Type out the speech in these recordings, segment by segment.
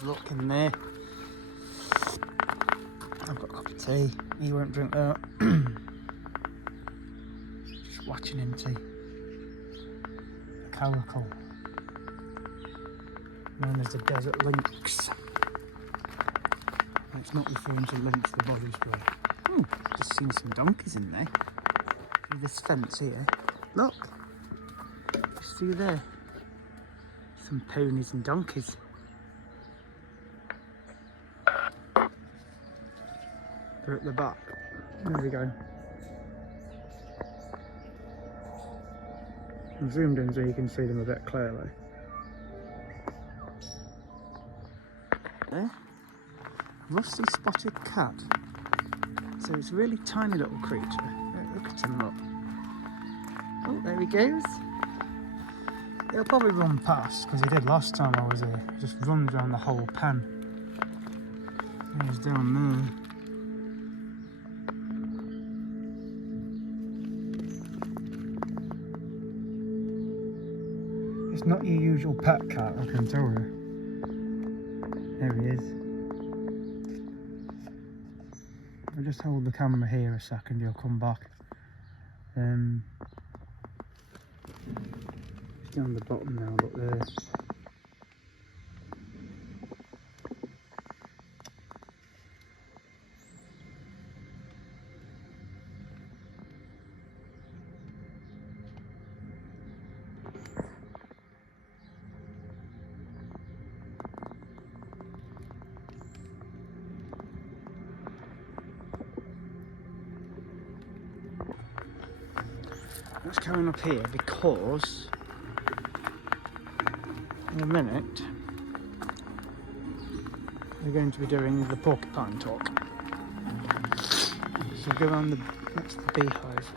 donkeys, look in there. I've got a cup of tea. He won't drink that. Just watching him tea. A caracal, known as the desert lynx. And it's not referring to lynx, the body spray. Oh, just seen some donkeys in there. See this fence here? Look. Just see there. Some ponies and donkeys. They're at the back. There we go. I've zoomed in so you can see them a bit clearly. There. Rusty spotted cat. So it's a really tiny little creature. Look at him, look. Oh, there he goes. He'll probably run past, because he did last time I was here. He just runs around the whole pen. He's down there. It's not your usual pet cat, I can tell you. There he is. I'll just hold the camera here a second, he'll come back. He's down the bottom now, look there. Let's carry on up here because in a minute we're going to be doing the porcupine talk. So go around that's the beehive.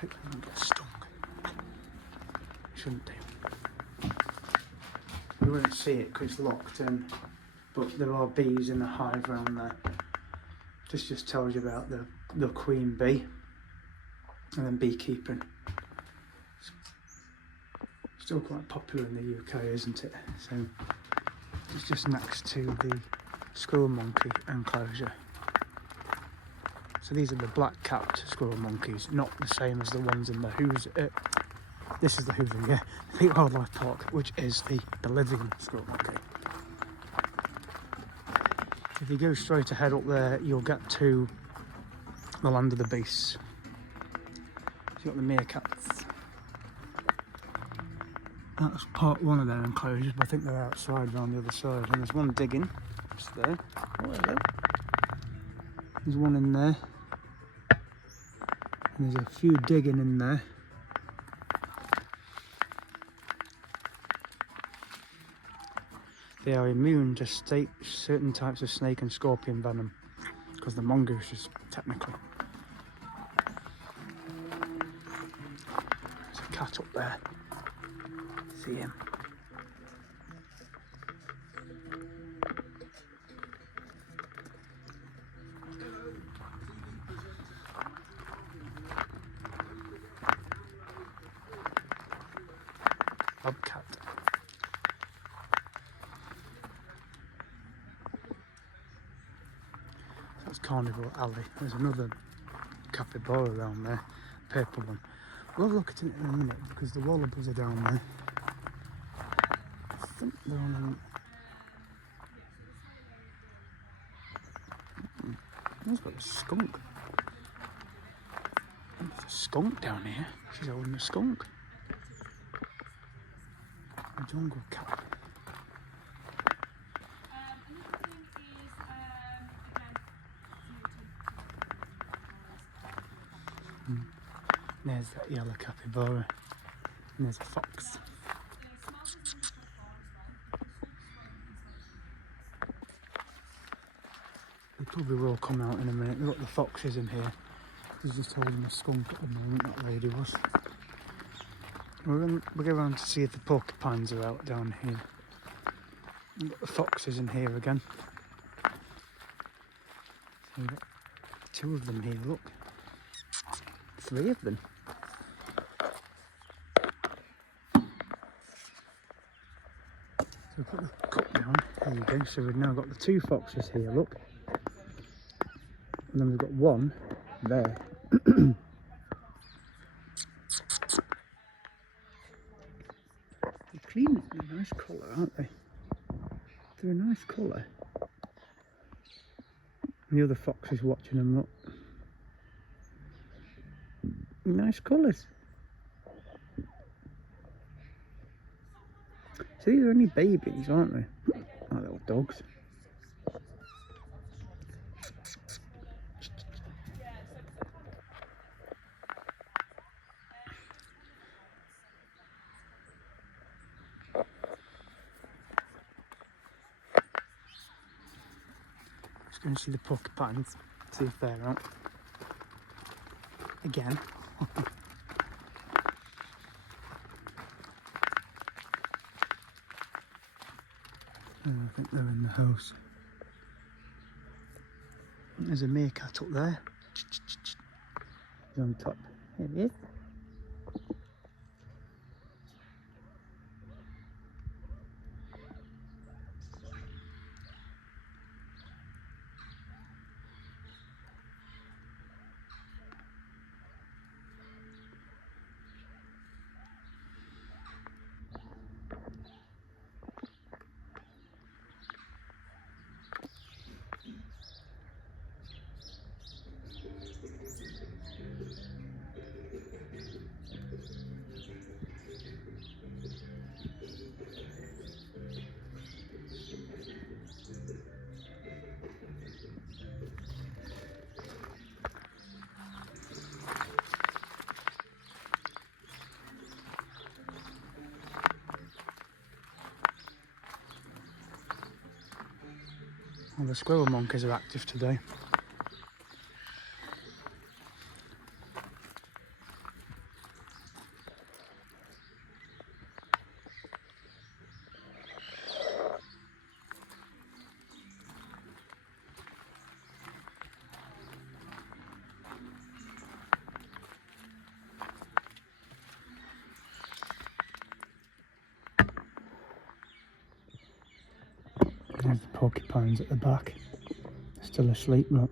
Hopefully I don't get stung. Shouldn't do. You won't see it because it's locked in, but there are bees in the hive around there. This just tells you about the queen bee. And then beekeeping. Still quite popular in the UK, isn't it? So it's just next to the squirrel monkey enclosure. So these are the black-capped squirrel monkeys, not the same as the ones in the Hoosier. This is the Hoosier, yeah, Peak Wildlife Park, which is the Bolivian squirrel monkey. If you go straight ahead up there, you'll get to the land of the beasts. You've got the meerkats. That's part one of their enclosures, but I think they're outside around the other side. And there's one digging just there. Oh, hello. There's one in there. And there's a few digging in there. They are immune to certain types of snake and scorpion venom, because the mongoose is technically. Cat up there. See him. Bobcat. That's Carnival Alley. There's another capybara around there, purple one. We'll look at it in a minute because the wallabies are down there. I think they're on there's got a skunk. There's a skunk down here. She's holding a skunk. A jungle cat. There's that yellow capybara, and there's a fox. They probably will come out in a minute. We've got the foxes in here. He's just holding a skunk at the moment, that lady was. We'll go around to see if the porcupines are out down here. We've got the foxes in here again. So we've got two of them here, look. Three of them. So we put the cup down, there you go. So we've now got the 2 foxes here, look. And then we've got one there. They're clean, they're a nice colour, aren't they? They're a nice colour. And the other fox is watching them, look. Nice colours. So these are only babies, aren't they? Like little dogs. Just going to see the porcupines, see if they're out. Again. I think they're in the house. There's a meerkat up there. He's on top. There he is. Well, the squirrel monkeys are active today. There's the porcupines at the back. They're still asleep, look.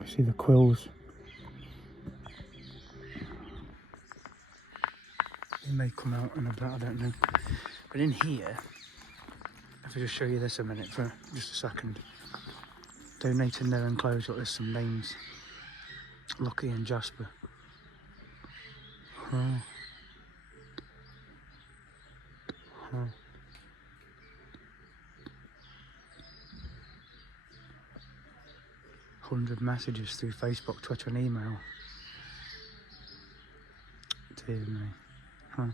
You see the quills. They may come out in a bit, I don't know. But in here, if I just show you this a minute for just a second. Donating their enclosure, there's some names. Lucky and Jasper. Oh. Oh. 100 messages through Facebook, Twitter and email. Dear me. Huh.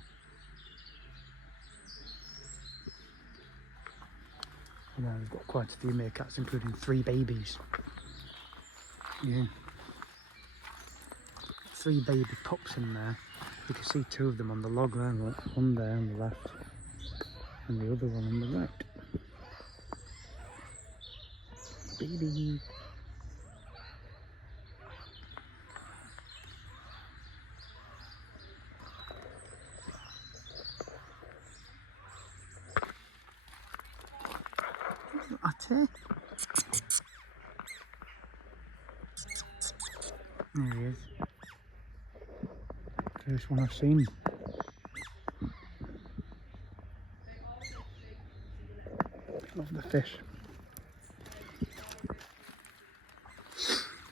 Yeah, we've got quite a few meerkats, including 3 babies. Yeah. 3 baby pups in there. You can see 2 of them on the log there, look. One there on the left and the other one on the right. Baby. Otter. There he is. First one I've seen. Love the fish.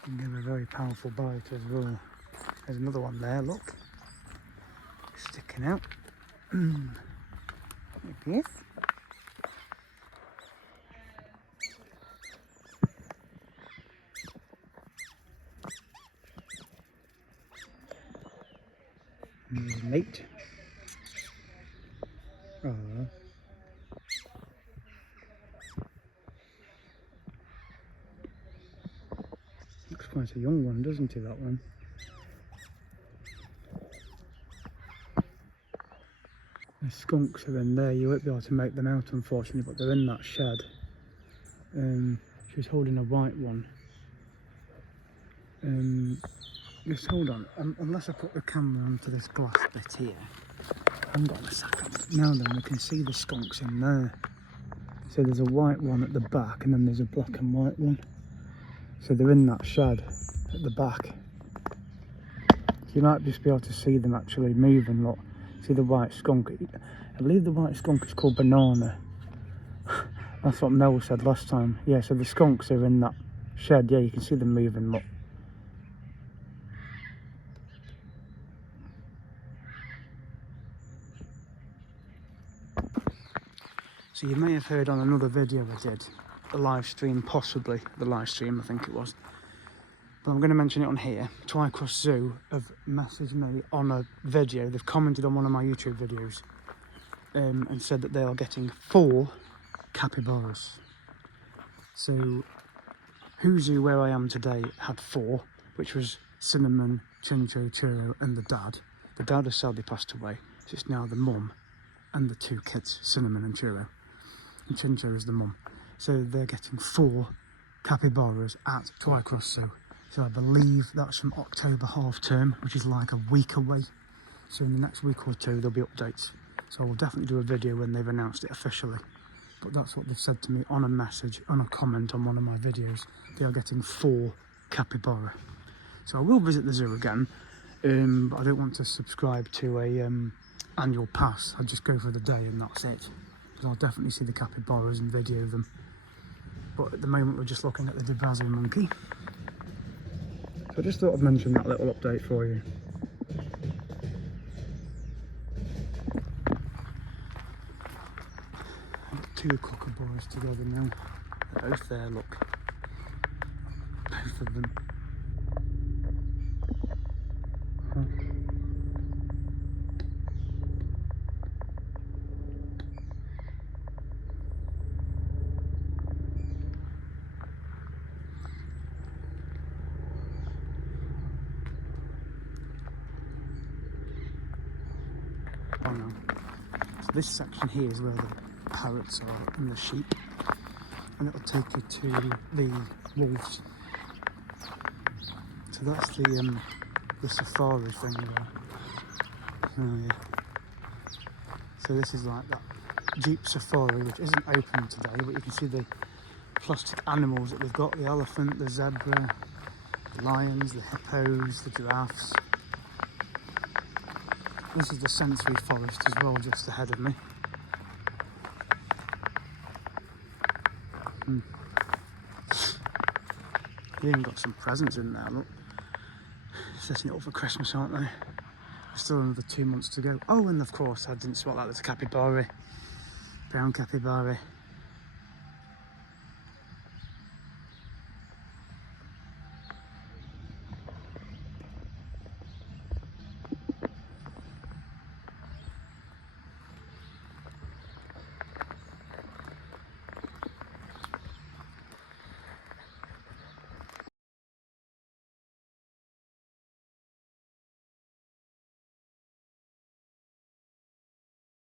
And give a very powerful bite as well. There's another one there, look. Sticking out. There he is. Mate. Oh. Looks quite a young one, doesn't he, that one? The skunks are in there. You won't be able to make them out, unfortunately, but they're in that shed. She's holding a white one. Just hold on, unless I put the camera onto this glass bit here. Hang on a second. Now then, we can see the skunks in there. So there's a white one at the back and then there's a black and white one. So they're in that shed at the back. So you might just be able to see them actually moving. Look, see the white skunk. I believe the white skunk is called Banana. That's what Mel said last time. Yeah, so the skunks are in that shed. Yeah, you can see them moving. Look. So you may have heard on another video I did, a live stream, possibly the live stream, I think it was. But I'm going to mention it on here. Twycross Zoo have messaged me on a video. They've commented on one of my YouTube videos and said that they are getting 4 capybaras. So Who Zoo, where I am today, had 4, which was Cinnamon, Chincho, Churro and the dad. The dad has sadly passed away, so it's now the mum and the 2 kids, Cinnamon and Churro. And Chincho is the mum. So they're getting 4 capybaras at Twycross Zoo. So I believe that's from October half term, which is like a week away. So in the next week or 2 there'll be updates. So I will definitely do a video when they've announced it officially. But that's what they've said to me on a message, on a comment on one of my videos. They are getting 4 capybara. So I will visit the zoo again, but I don't want to subscribe to a annual pass. I just go for the day and that's it. Because I'll definitely see the capybaras and video them. But at the moment we're just looking at the Dubrazo monkey. So I just thought I'd mention that little update for you. I've got 2 kookaburras together now. They're both there, look. Both of them. Oh no. So this section here is where the parrots are and the sheep, and it'll take you to the wolves. So that's the safari thing there. Oh yeah. So this is like that Jeep Safari, which isn't open today, but you can see the plastic animals that they've got: the elephant, the zebra, the lions, the hippos, the giraffes. This is the sensory forest as well, just ahead of me. They even got some presents in there, look. Setting it up for Christmas, aren't they? There's still another 2 months to go. Oh, and of course, I didn't spot that, there's a capybara. Brown capybara.